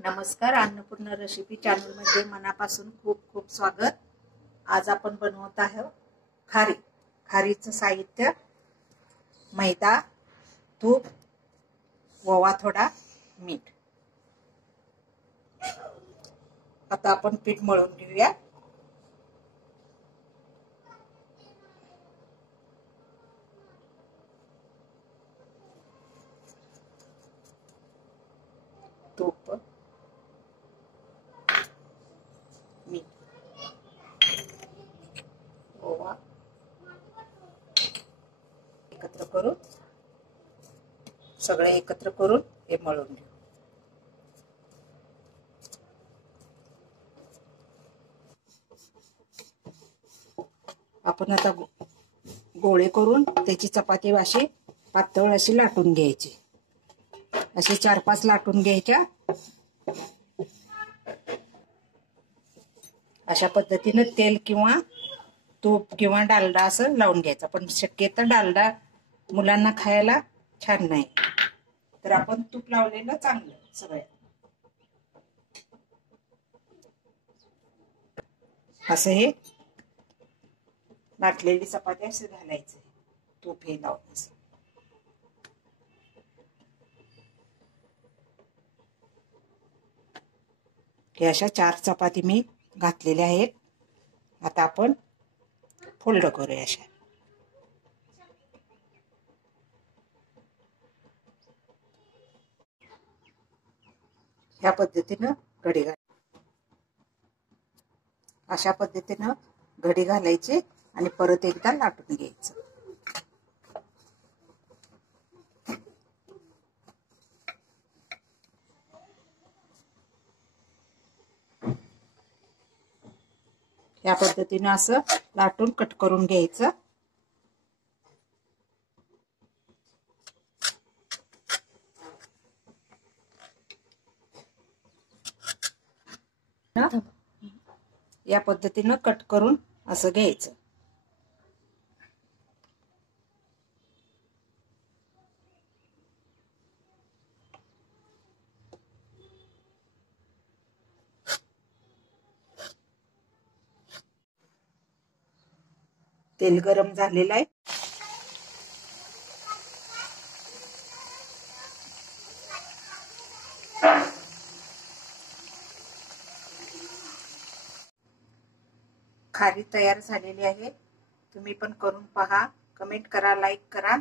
नमस्कार, Annapurna recipe channel मध्ये मनापासून खूप खूप स्वागत। आज आपण बनवत आहोत खारी। खारीचं साहित्य मैदा, तूप, ओवा थोडा, मीठ। आता आपण पीठ मळून घेऊया। तूप, मीठ, ओवा एकत्र करून सगळे एकत्र करून हे मळून घेऊ। आपण आता गोळे करून त्याची चपाती अशी पातळ अशी लाटून घ्यायची। असे 4-5 लाटून घ्यायच्या। अशा पद्धतीने तेल किंवा तूप किंवा डालडा असं लावून घ्यायचं। पण शक्यतो डालडा मुलांना खायला छान नाही, तर आपण तूप लावलेलं चांगलं सगळ्यात। असं हे लाटलेली चपाती असं घालायचं, तूप हे लावून असं। हे अशा 4 चपाती मी घातलेल्या आहेत। आता आपण फोल्ड करूया अशा। ह्या पद्धतीनं घडी अशा पद्धतीनं घडी घालायची आणि परत एकदा लाटून घ्यायचं। या पद्धतीने असं लाटून कट करून घ्यायचं। या पद्धतीने कट करून असं घ्यायचं। तेल गरम झालेलं आहे। खारी तयार झालेली आहे। तुम्ही पण करून पहा, कमेंट करा, लाईक करा।